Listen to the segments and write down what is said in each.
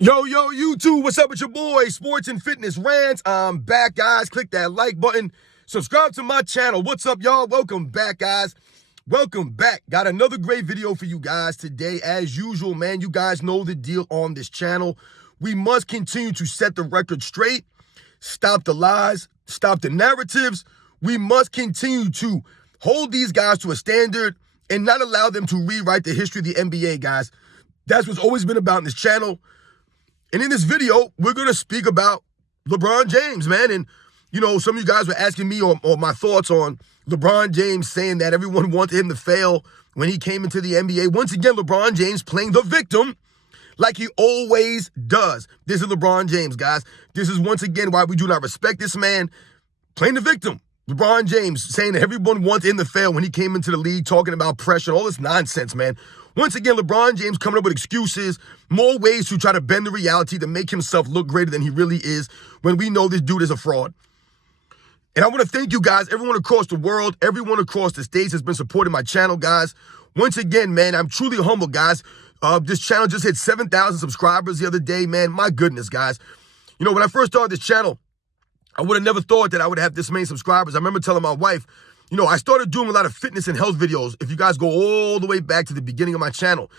Yo, YouTube, what's up with your boy, Sports and Fitness Rants? I'm back, guys. Click that like button. Subscribe to my channel. What's up, y'all? Welcome back, guys. Welcome back. Got another great video for you guys today. As usual, man, you guys know the deal on this channel. We must continue to set the record straight, stop the lies, stop the narratives. We must continue to hold these guys to a standard and not allow them to rewrite the history of the NBA, guys. That's what's always been about in this channel. And in this video, we're going to speak about LeBron James, man. And, you know, some of you guys were asking me or my thoughts on LeBron James saying that everyone wanted him to fail when he came into the NBA. Once again, LeBron James playing the victim like he always does. This is LeBron James, guys. This is once again why we do not respect this man, playing the victim. LeBron James saying that everyone wanted him to fail when he came into the league, talking about pressure and all this nonsense, man. Once again, LeBron James coming up with excuses, more ways to try to bend the reality to make himself look greater than he really is when we know this dude is a fraud. And I want to thank you guys, everyone across the world, everyone across the states has been supporting my channel, guys. Once again, man, I'm truly humbled, guys. This channel just hit 7,000 subscribers the other day, man. My goodness, guys. You know, when I first started this channel, I would have never thought that I would have this many subscribers. I remember telling my wife, you know, I started doing a lot of fitness and health videos. If you guys go all the way back to the beginning of my channel,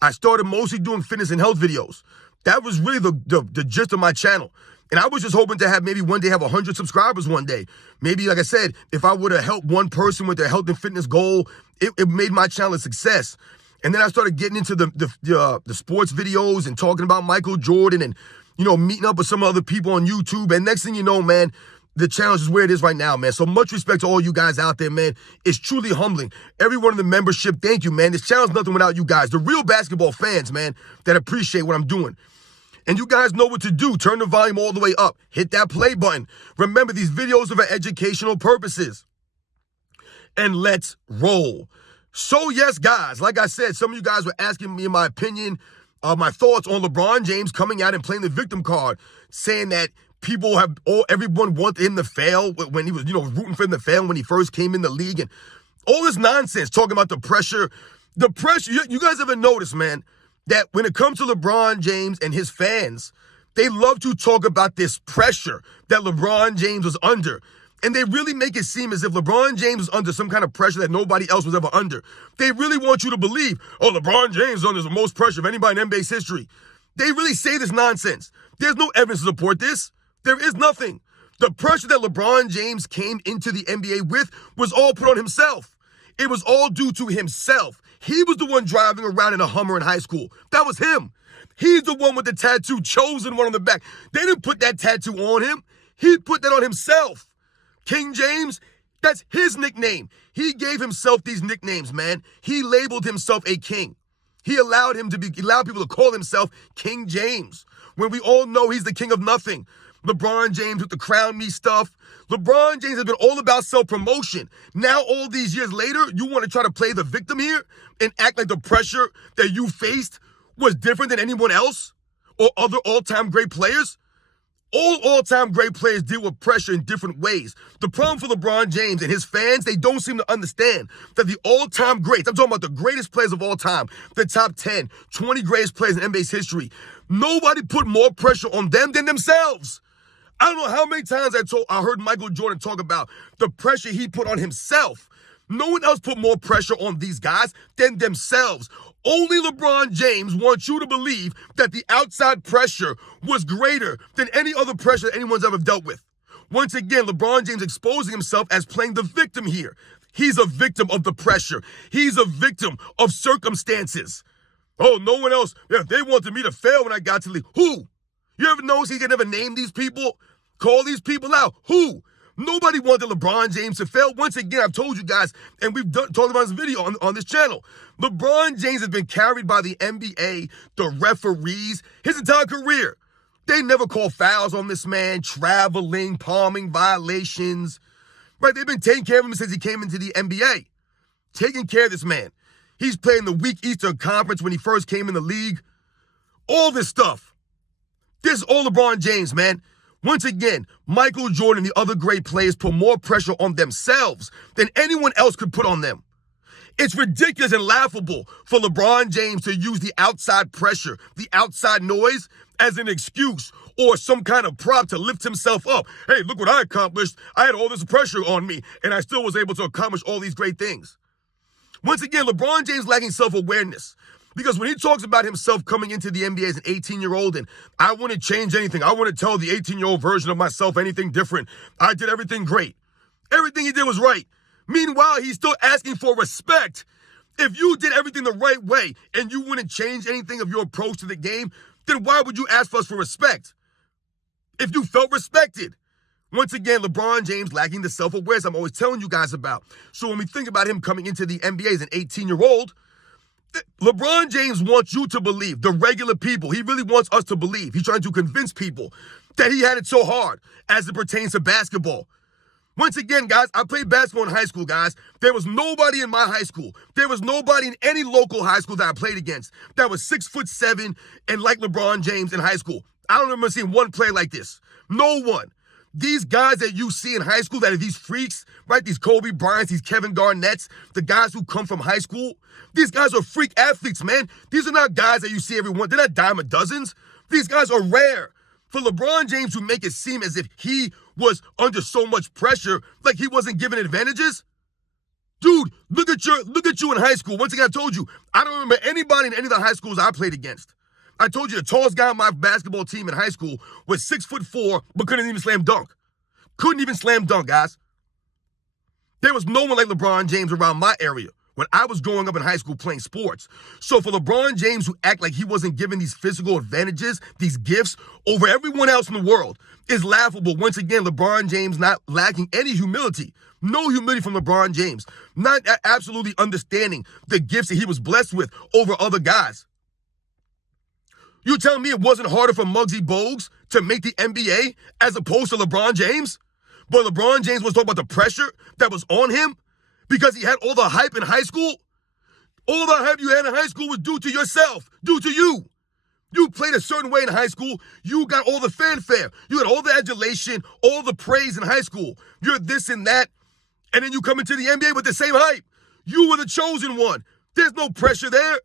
I started mostly doing fitness and health videos. That was really the gist of my channel. And I was just hoping to have maybe one day have 100 subscribers one day. Maybe, like I said, if I would have helped one person with their health and fitness goal, it made my channel a success. And then I started getting into the sports videos and talking about Michael Jordan and, you know, meeting up with some other people on YouTube. And next thing you know, man, the challenge is where it is right now, man. So much respect to all you guys out there, man. It's truly humbling. Everyone in the membership, thank you, man. This channel's nothing without you guys. The real basketball fans, man, that appreciate what I'm doing. And you guys know what to do. Turn the volume all the way up. Hit that play button. Remember, these videos are for educational purposes. And let's roll. So, yes, guys, like I said, some of you guys were asking me my opinion, my thoughts on LeBron James coming out and playing the victim card, saying that everyone wanted him to fail when he was, you know, rooting for him to fail when he first came in the league and all this nonsense, talking about the pressure. The pressure, you guys ever notice, man, that when it comes to LeBron James and his fans, they love to talk about this pressure that LeBron James was under. And they really make it seem as if LeBron James was under some kind of pressure that nobody else was ever under. They really want you to believe, oh, LeBron James is under the most pressure of anybody in NBA's history. They really say this nonsense. There's no evidence to support this. There is nothing. The pressure that LeBron James came into the NBA with was all put on himself. It was all due to himself. He was the one driving around in a Hummer in high school. That was him. He's the one with the tattoo, chosen one on the back. They didn't put that tattoo on him. He put that on himself. King James, that's his nickname. He gave himself these nicknames, man. He labeled himself a king. He allowed people to call himself King James, when we all know he's the king of nothing. LeBron James with the crown me stuff. LeBron James has been all about self-promotion. Now, all these years later, you want to try to play the victim here and act like the pressure that you faced was different than anyone else or other all-time great players? All all-time great players deal with pressure in different ways. The problem for LeBron James and his fans, they don't seem to understand that the all-time greats, I'm talking about the greatest players of all time, the top 10, 20 greatest players in NBA's history, nobody put more pressure on them than themselves. I don't know how many times I heard Michael Jordan talk about the pressure he put on himself. No one else put more pressure on these guys than themselves. Only LeBron James wants you to believe that the outside pressure was greater than any other pressure that anyone's ever dealt with. Once again, LeBron James exposing himself as playing the victim here. He's a victim of the pressure. He's a victim of circumstances. Oh, no one else. Yeah, they wanted me to fail when I got to the league. Who? You ever notice he can never name these people? Call these people out. Who? Nobody wanted LeBron James to fail. Once again, I've told you guys, and we've talked about this video on this channel. LeBron James has been carried by the NBA, the referees, his entire career. They never call fouls on this man, traveling, palming, violations. Right? They've been taking care of him since he came into the NBA. Taking care of this man. He's playing the weak Eastern Conference when he first came in the league. All this stuff. This is all LeBron James, man. Once again, Michael Jordan and the other great players put more pressure on themselves than anyone else could put on them. It's ridiculous and laughable for LeBron James to use the outside pressure, the outside noise, as an excuse or some kind of prop to lift himself up. Hey, look what I accomplished. I had all this pressure on me, and I still was able to accomplish all these great things. Once again, LeBron James lacking self-awareness. Because when he talks about himself coming into the NBA as an 18-year-old and I wouldn't change anything, I wouldn't tell the 18-year-old version of myself anything different. I did everything great. Everything he did was right. Meanwhile, he's still asking for respect. If you did everything the right way and you wouldn't change anything of your approach to the game, then why would you ask us for respect? If you felt respected. Once again, LeBron James lacking the self-awareness I'm always telling you guys about. So when we think about him coming into the NBA as an 18-year-old, LeBron James wants you to believe, the regular people, he really wants us to believe. He's trying to convince people that he had it so hard as it pertains to basketball. Once again, guys, I played basketball in high school, guys. There was nobody in my high school. There was nobody in any local high school that I played against that was 6'7" and like LeBron James in high school. I don't remember seeing one player like this. No one. These guys that you see in high school that are these freaks, right? These Kobe Bryants, these Kevin Garnetts, the guys who come from high school. These guys are freak athletes, man. These are not guys that you see every one. They're not dime a dozens. These guys are rare. For LeBron James to make it seem as if he was under so much pressure, like he wasn't given advantages. Dude, look at you in high school. Once again, I told you, I don't remember anybody in any of the high schools I played against. I told you the tallest guy on my basketball team in high school was 6'4", but couldn't even slam dunk. Couldn't even slam dunk, guys. There was no one like LeBron James around my area when I was growing up in high school playing sports. So for LeBron James to act like he wasn't given these physical advantages, these gifts over everyone else in the world is laughable. Once again, LeBron James not lacking any humility. No humility from LeBron James. Not absolutely understanding the gifts that he was blessed with over other guys. You telling me it wasn't harder for Muggsy Bogues to make the NBA as opposed to LeBron James? But LeBron James was talking about the pressure that was on him because he had all the hype in high school. All the hype you had in high school was due to yourself, due to you. You played a certain way in high school. You got all the fanfare. You had all the adulation, all the praise in high school. You're this and that. And then you come into the NBA with the same hype. You were the chosen one. There's no pressure there.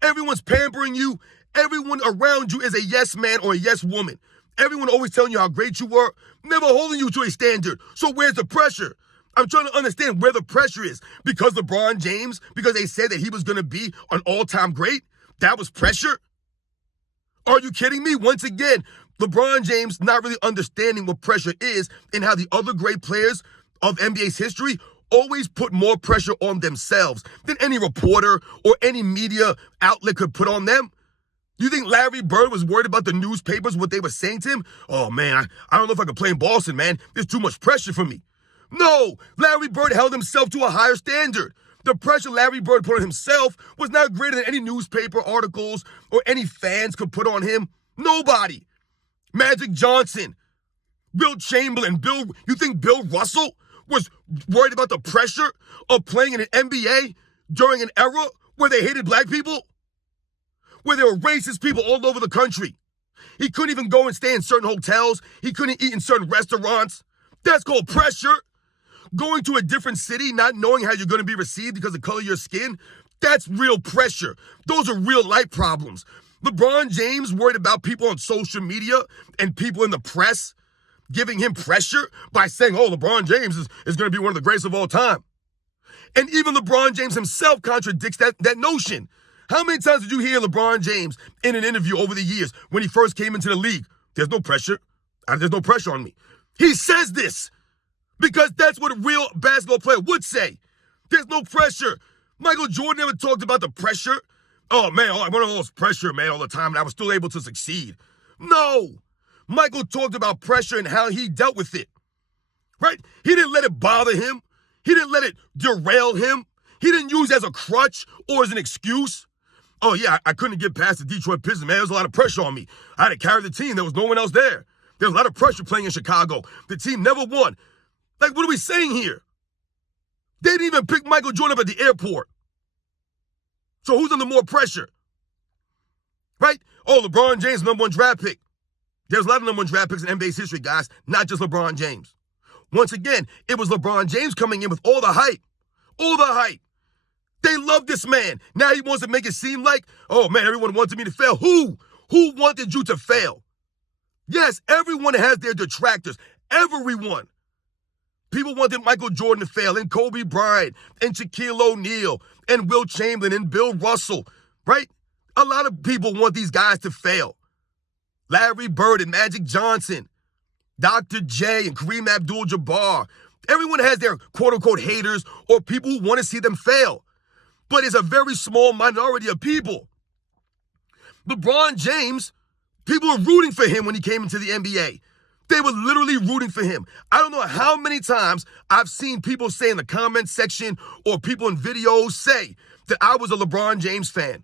Everyone's pampering you. Everyone around you is a yes man or a yes woman. Everyone always telling you how great you were, never holding you to a standard. So where's the pressure? I'm trying to understand where the pressure is. Because LeBron James, because they said that he was going to be an all-time great, that was pressure? Are you kidding me? Once again, LeBron James not really understanding what pressure is and how the other great players of NBA's history always put more pressure on themselves than any reporter or any media outlet could put on them. You think Larry Bird was worried about the newspapers, what they were saying to him? Oh, man, I don't know if I could play in Boston, man. There's too much pressure for me. No, Larry Bird held himself to a higher standard. The pressure Larry Bird put on himself was not greater than any newspaper articles or any fans could put on him. Nobody. Magic Johnson, Wilt Chamberlain, you think Bill Russell was worried about the pressure of playing in an NBA during an era where they hated black people? Where there were racist people all over the country. He couldn't even go and stay in certain hotels. He couldn't eat in certain restaurants. That's called pressure. Going to a different city, not knowing how you're going to be received because of the color of your skin, that's real pressure. Those are real life problems. LeBron James worried about people on social media and people in the press giving him pressure by saying, oh, LeBron James is going to be one of the greatest of all time. And even LeBron James himself contradicts that notion. How many times did you hear LeBron James in an interview over the years when he first came into the league? There's no pressure. There's no pressure on me. He says this because that's what a real basketball player would say. There's no pressure. Michael Jordan never talked about the pressure. Oh, man, I want all this pressure, man, all the time, and I was still able to succeed. No. Michael talked about pressure and how he dealt with it, right? He didn't let it bother him. He didn't let it derail him. He didn't use it as a crutch or as an excuse. Oh, yeah, I couldn't get past the Detroit Pistons, man. There was a lot of pressure on me. I had to carry the team. There was no one else there. There was a lot of pressure playing in Chicago. The team never won. Like, what are we saying here? They didn't even pick Michael Jordan up at the airport. So who's under more pressure? Right? Oh, LeBron James, #1 draft pick. There's a lot of #1 draft picks in NBA's history, guys, not just LeBron James. Once again, it was LeBron James coming in with all the hype. All the hype. They love this man. Now he wants to make it seem like, oh, man, everyone wanted me to fail. Who? Who wanted you to fail? Yes, everyone has their detractors. Everyone. People wanted Michael Jordan to fail, and Kobe Bryant, and Shaquille O'Neal, and Will Chamberlain, and Bill Russell, right? A lot of people want these guys to fail. Larry Bird and Magic Johnson, Dr. J and Kareem Abdul-Jabbar. Everyone has their quote-unquote haters or people who want to see them fail. But it's a very small minority of people. LeBron James, people were rooting for him when he came into the NBA. They were literally rooting for him. I don't know how many times I've seen people say in the comment section or people in videos say that I was a LeBron James fan.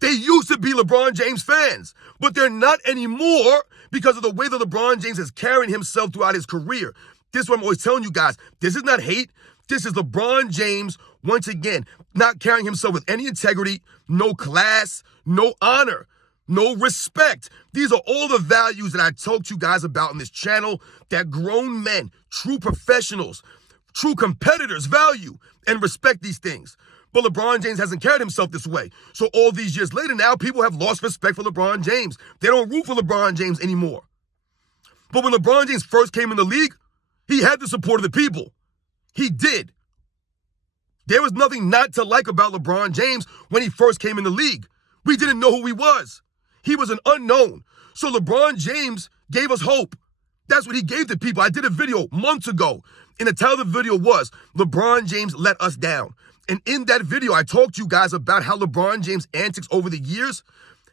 They used to be LeBron James fans, but they're not anymore because of the way that LeBron James is carrying himself throughout his career. This is what I'm always telling you guys. This is not hate. This is LeBron James, once again, not carrying himself with any integrity, no class, no honor, no respect. These are all the values that I talked to you guys about in this channel that grown men, true professionals, true competitors value and respect these things. But LeBron James hasn't carried himself this way. So all these years later now, people have lost respect for LeBron James. They don't root for LeBron James anymore. But when LeBron James first came in the league, he had the support of the people. He did. There was nothing not to like about LeBron James when he first came in the league. We didn't know who he was. He was an unknown. So LeBron James gave us hope. That's what he gave to people. I did a video months ago, and the title of the video was, LeBron James Let Us Down. And in that video, I talked to you guys about how LeBron James' antics over the years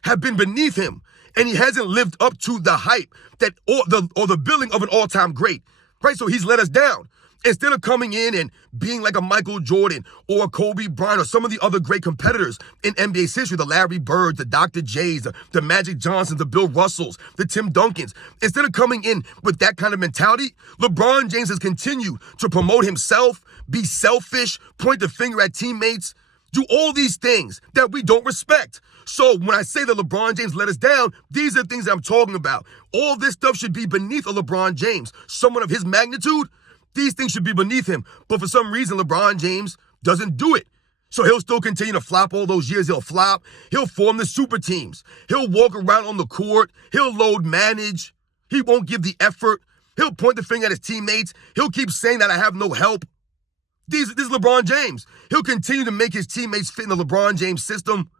have been beneath him, and he hasn't lived up to the hype that or the billing of an all-time great, right? So he's let us down. Instead of coming in and being like a Michael Jordan or a Kobe Bryant or some of the other great competitors in NBA's history, the Larry Birds, the Dr. J's, the Magic Johnsons, the Bill Russells, the Tim Duncans, instead of coming in with that kind of mentality, LeBron James has continued to promote himself, be selfish, point the finger at teammates, do all these things that we don't respect. So when I say that LeBron James let us down, these are things that I'm talking about. All this stuff should be beneath a LeBron James. Someone of his magnitude, these things should be beneath him. But for some reason, LeBron James doesn't do it. So he'll still continue to flop all those years. He'll flop. He'll form the super teams. He'll walk around on the court. He'll load manage. He won't give the effort. He'll point the finger at his teammates. He'll keep saying that I have no help. This is LeBron James. He'll continue to make his teammates fit in the LeBron James system.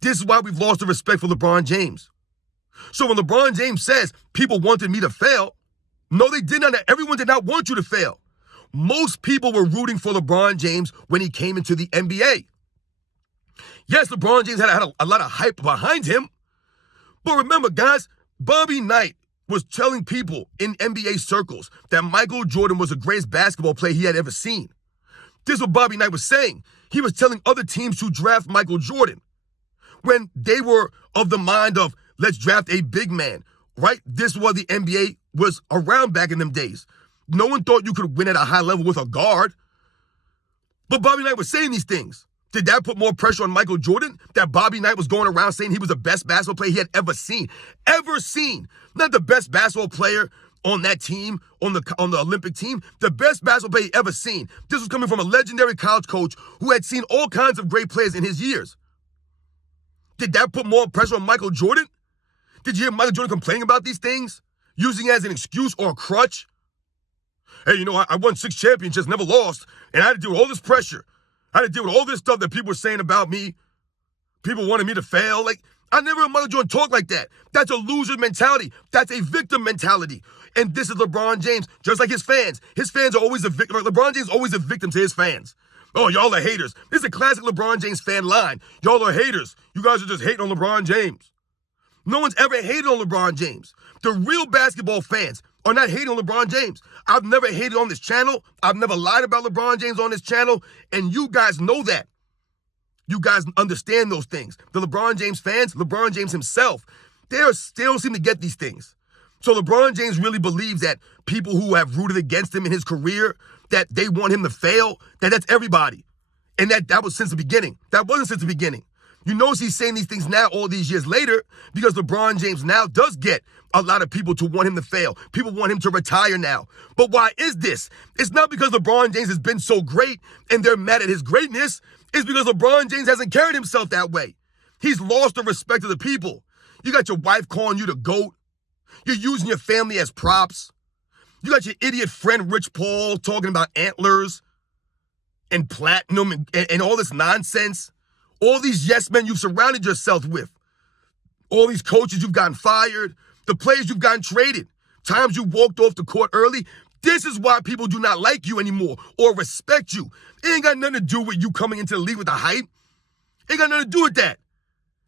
This is why we've lost the respect for LeBron James. So when LeBron James says people wanted me to fail, no, they did not. Everyone did not want you to fail. Most people were rooting for LeBron James when he came into the NBA. Yes, LeBron James had a lot of hype behind him. But remember, guys, Bobby Knight was telling people in NBA circles that Michael Jordan was the greatest basketball player he had ever seen. This is what Bobby Knight was saying. He was telling other teams to draft Michael Jordan when they were of the mind of, let's draft a big man, right? This was the NBA was around back in them days. No one thought you could win at a high level with a guard. But Bobby Knight was saying these things. Did that put more pressure on Michael Jordan? That Bobby Knight was going around saying he was the best basketball player he had ever seen. Ever seen. Not the best basketball player on that team, on the Olympic team. The best basketball player he ever seen. This was coming from a legendary college coach who had seen all kinds of great players in his years. Did that put more pressure on Michael Jordan? Did you hear Michael Jordan complaining about these things? Using it as an excuse or a crutch? Hey, you know, I won 6 championships, never lost, and I had to deal with all this pressure. I had to deal with all this stuff that people were saying about me. People wanted me to fail. Like, I never heard Michael Jordan talk like that. That's a loser mentality. That's a victim mentality. And this is LeBron James, just like his fans. His fans are always a victim. LeBron James is always a victim to his fans. Oh, y'all are haters. This is a classic LeBron James fan line. Y'all are haters. You guys are just hating on LeBron James. No one's ever hated on LeBron James. The real basketball fans are not hating on LeBron James. I've never hated on this channel. I've never lied about LeBron James on this channel. And you guys know that. You guys understand those things. The LeBron James fans, LeBron James himself, they still seem to get these things. So LeBron James really believes that people who have rooted against him in his career, that they want him to fail, that's everybody. And that was since the beginning. That wasn't since the beginning. You notice he's saying these things now all these years later because LeBron James now does get a lot of people to want him to fail. People want him to retire now. But why is this? It's not because LeBron James has been so great and they're mad at his greatness. It's because LeBron James hasn't carried himself that way. He's lost the respect of the people. You got your wife calling you the GOAT. You're using your family as props. You got your idiot friend Rich Paul talking about antlers and platinum and all this nonsense. All these yes men you've surrounded yourself with. All these coaches you've gotten fired. The players you've gotten traded. Times you walked off the court early. This is why people do not like you anymore or respect you. It ain't got nothing to do with you coming into the league with the hype. It ain't got nothing to do with that.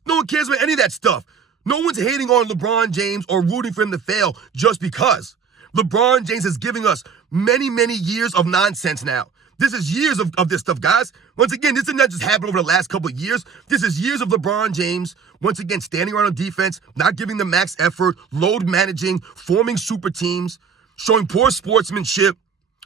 No one cares about any of that stuff. No one's hating on LeBron James or rooting for him to fail just because. LeBron James is giving us many, many years of nonsense now. This is years of this stuff, guys. Once again, this did not just happen over the last couple of years. This is years of LeBron James, once again, standing around on defense, not giving the max effort, load managing, forming super teams, showing poor sportsmanship,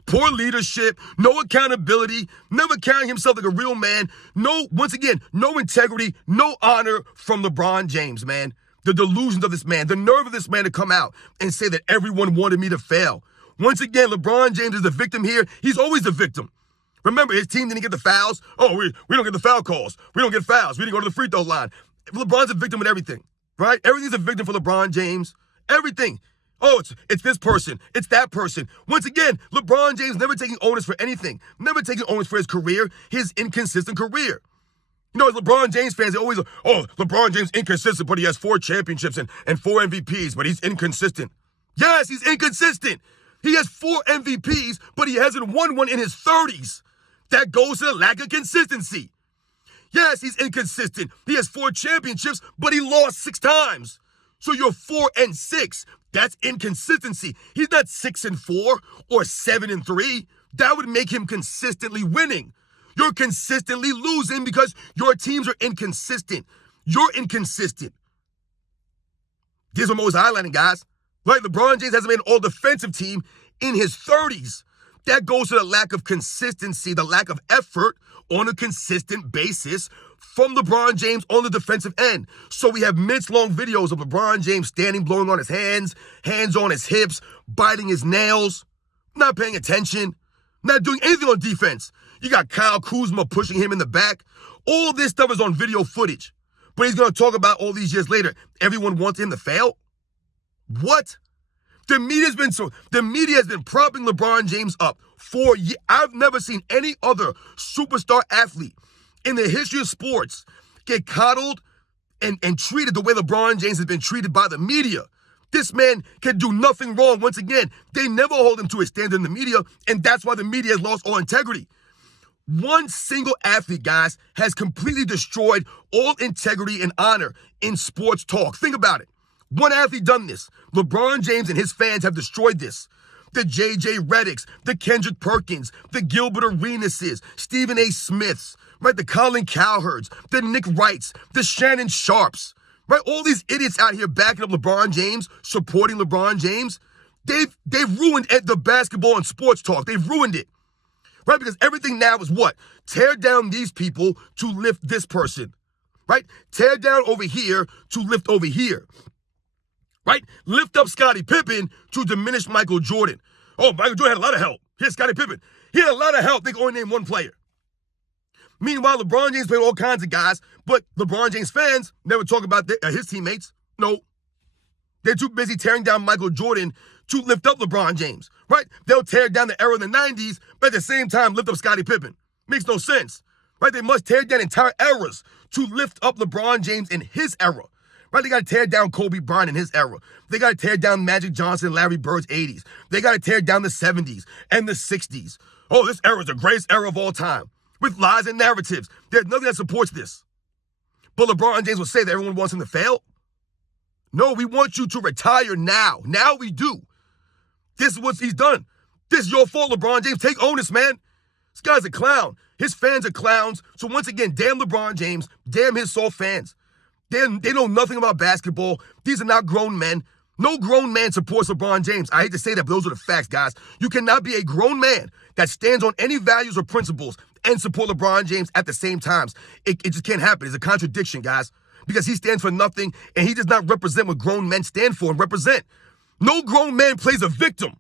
poor leadership, no accountability, never carrying himself like a real man. Once again, no integrity, no honor from LeBron James, man. The delusions of this man, the nerve of this man to come out and say that everyone wanted me to fail. Once again, LeBron James is the victim here. He's always the victim. Remember, his team didn't get the fouls. Oh, we don't get the foul calls. We don't get fouls. We didn't go to the free throw line. LeBron's a victim of everything, right? Everything's a victim for LeBron James. Everything. Oh, it's this person. It's that person. Once again, LeBron James never taking onus for anything. Never taking onus for his career, his inconsistent career. You know, as LeBron James fans, they always, oh, LeBron James inconsistent, but he has 4 championships and 4 MVPs, but he's inconsistent. Yes, he's inconsistent. He has 4 MVPs, but he hasn't won one in his 30s. That goes to the lack of consistency. Yes, he's inconsistent. He has 4 championships, but he lost 6 times. So you're 4-6. That's inconsistency. He's not 6-4 or 7-3. That would make him consistently winning. You're consistently losing because your teams are inconsistent. You're inconsistent. This is what Mo's highlighting, guys. Right? LeBron James hasn't made an all-defensive team in his 30s. That goes to the lack of consistency, the lack of effort on a consistent basis from LeBron James on the defensive end. So we have minutes-long videos of LeBron James standing, blowing on his hands on his hips, biting his nails, not paying attention, not doing anything on defense. You got Kyle Kuzma pushing him in the back. All this stuff is on video footage. But he's going to talk about all these years later. Everyone wants him to fail? What? The media has been propping LeBron James up for years. I've never seen any other superstar athlete in the history of sports get coddled and treated the way LeBron James has been treated by the media. This man can do nothing wrong. Once again, they never hold him to a standard in the media, and that's why the media has lost all integrity. One single athlete, guys, has completely destroyed all integrity and honor in sports talk. Think about it. One athlete done this. LeBron James and his fans have destroyed this. The J.J. Reddicks, the Kendrick Perkins, the Gilbert Arenases, Stephen A. Smiths, right? The Colin Cowherds, the Nick Wrights, the Shannon Sharps, right? All these idiots out here backing up LeBron James, supporting LeBron James. They've ruined the basketball and sports talk. They've ruined it, right? Because everything now is what? Tear down these people to lift this person, right? Tear down over here to lift over here. Right? Lift up Scottie Pippen to diminish Michael Jordan. Oh, Michael Jordan had a lot of help. Here's Scottie Pippen. He had a lot of help. They can only name one player. Meanwhile, LeBron James played all kinds of guys, but LeBron James fans never talk about his teammates. No. They're too busy tearing down Michael Jordan to lift up LeBron James. Right? They'll tear down the era of the 90s, but at the same time lift up Scottie Pippen. Makes no sense. Right? They must tear down entire eras to lift up LeBron James in his era. Right? They got to tear down Kobe Bryant in his era. They got to tear down Magic Johnson and Larry Bird's 80s. They got to tear down the 70s and the 60s. Oh, this era is the greatest era of all time. With lies and narratives. There's nothing that supports this. But LeBron James will say that everyone wants him to fail. No, we want you to retire now. Now we do. This is what he's done. This is your fault, LeBron James. Take onus, man. This guy's a clown. His fans are clowns. So once again, damn LeBron James. Damn his soft fans. They know nothing about basketball. These are not grown men. No grown man supports LeBron James. I hate to say that, but those are the facts, guys. You cannot be a grown man that stands on any values or principles and support LeBron James at the same times. It just can't happen. It's a contradiction, guys, because he stands for nothing, and he does not represent what grown men stand for and represent. No grown man plays a victim.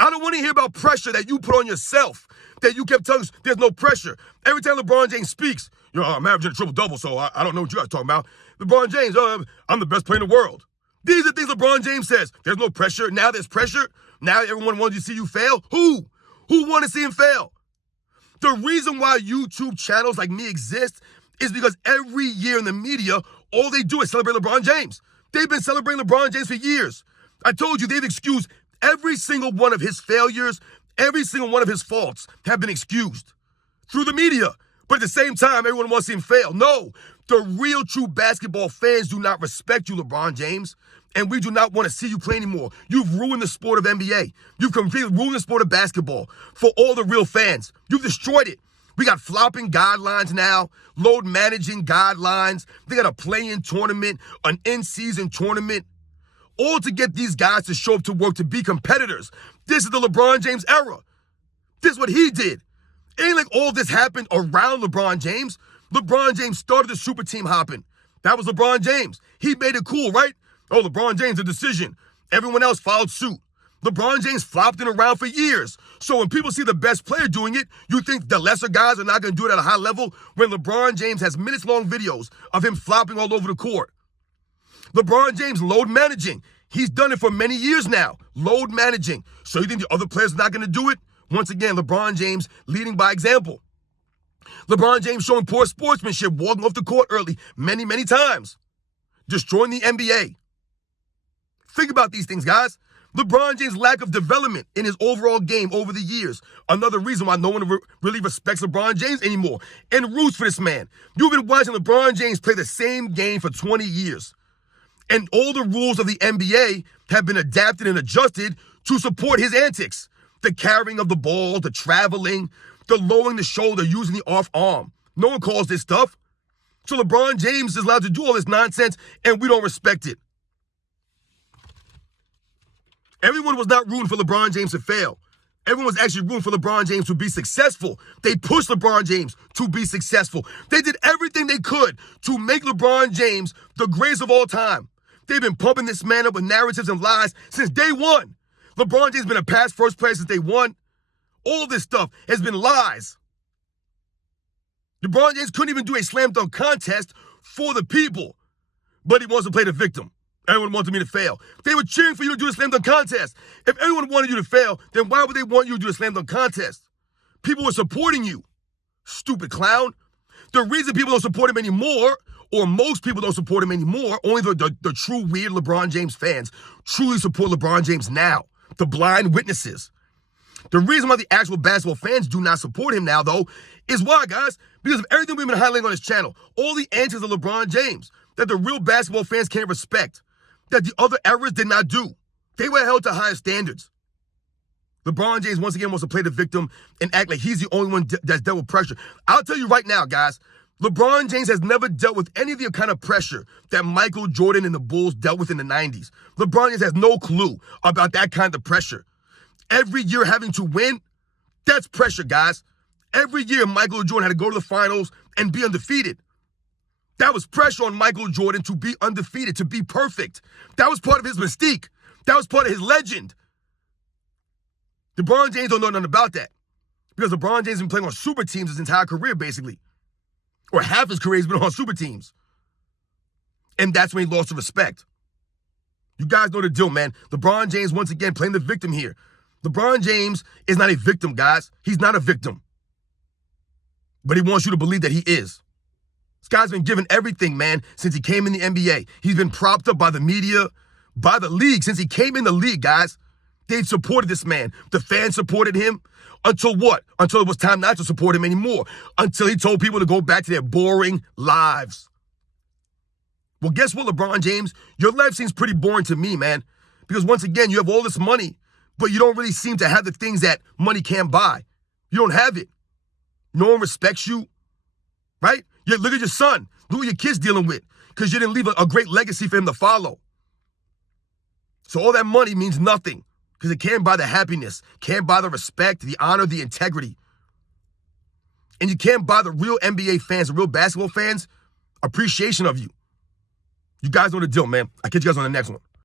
I don't want to hear about pressure that you put on yourself, that you kept telling us there's no pressure. Every time LeBron James speaks, I'm averaging a triple-double, so I don't know what you guys are talking about. LeBron James, I'm the best player in the world. These are things LeBron James says. There's no pressure. Now there's pressure. Now everyone wants to see you fail. Who? Who want to see him fail? The reason why YouTube channels like me exist is because every year in the media, all they do is celebrate LeBron James. They've been celebrating LeBron James for years. I told you they've excused every single one of his failures, every single one of his faults have been excused through the media. But at the same time, everyone wants to see him fail. No, the real true basketball fans do not respect you, LeBron James. And we do not want to see you play anymore. You've ruined the sport of NBA. You've completely ruined the sport of basketball for all the real fans. You've destroyed it. We got flopping guidelines now, load managing guidelines. They got a play-in tournament, an in-season tournament, all to get these guys to show up to work to be competitors. This is the LeBron James era. This is what he did. It ain't like all this happened around LeBron James. LeBron James started the super team hopping. That was LeBron James. He made it cool, right? Oh, LeBron James, a decision. Everyone else followed suit. LeBron James flopped it around for years. So when people see the best player doing it, you think the lesser guys are not going to do it at a high level when LeBron James has minutes-long videos of him flopping all over the court. LeBron James load managing. He's done it for many years now. Load managing. So you think the other players are not going to do it? Once again, LeBron James leading by example. LeBron James showing poor sportsmanship, walking off the court early many, many times. Destroying the NBA. Think about these things, guys. LeBron James' lack of development in his overall game over the years. Another reason why no one really respects LeBron James anymore and roots for this man. You've been watching LeBron James play the same game for 20 years. And all the rules of the NBA have been adapted and adjusted to support his antics. The carrying of the ball, the traveling, the lowering the shoulder, using the off arm. No one calls this stuff. So LeBron James is allowed to do all this nonsense, and we don't respect it. Everyone was not rooting for LeBron James to fail. Everyone was actually rooting for LeBron James to be successful. They pushed LeBron James to be successful. They did everything they could to make LeBron James the greatest of all time. They've been pumping this man up with narratives and lies since day one. LeBron James has been a past first player since day one. All this stuff has been lies. LeBron James couldn't even do a slam dunk contest for the people, but he wants to play the victim. Everyone wanted me to fail. They were cheering for you to do the slam dunk contest. If everyone wanted you to fail, then why would they want you to do the slam dunk contest? People were supporting you. Stupid clown. The reason people don't support him anymore, or most people don't support him anymore, only the true weird LeBron James fans truly support LeBron James now. The blind witnesses. The reason why the actual basketball fans do not support him now, though, is why, guys? Because of everything we've been highlighting on this channel. All the answers of LeBron James that the real basketball fans can't respect. That the other eras did not do. They were held to higher standards. LeBron James, once again, wants to play the victim and act like he's the only one that's dealt with pressure. I'll tell you right now, guys, LeBron James has never dealt with any of the kind of pressure that Michael Jordan and the Bulls dealt with in the 90s. LeBron James has no clue about that kind of pressure. Every year having to win, that's pressure, guys. Every year Michael Jordan had to go to the finals and be undefeated. That was pressure on Michael Jordan to be undefeated, to be perfect. That was part of his mystique. That was part of his legend. LeBron James don't know nothing about that. Because LeBron James has been playing on super teams his entire career, basically. Or half his career has been on super teams. And that's when he lost the respect. You guys know the deal, man. LeBron James, once again, playing the victim here. LeBron James is not a victim, guys. He's not a victim. But he wants you to believe that he is. This guy's been given everything, man, since he came in the NBA. He's been propped up by the media, by the league. Since he came in the league, guys, they've supported this man. The fans supported him. Until what? Until it was time not to support him anymore. Until he told people to go back to their boring lives. Well, guess what, LeBron James? Your life seems pretty boring to me, man. Because once again, you have all this money, but you don't really seem to have the things that money can't buy. You don't have it. No one respects you, right? Look at your son. Look what your kid's dealing with because you didn't leave a great legacy for him to follow. So all that money means nothing because it can't buy the happiness, can't buy the respect, the honor, the integrity. And you can't buy the real NBA fans, the real basketball fans, appreciation of you. You guys know the deal, man. I'll catch you guys on the next one.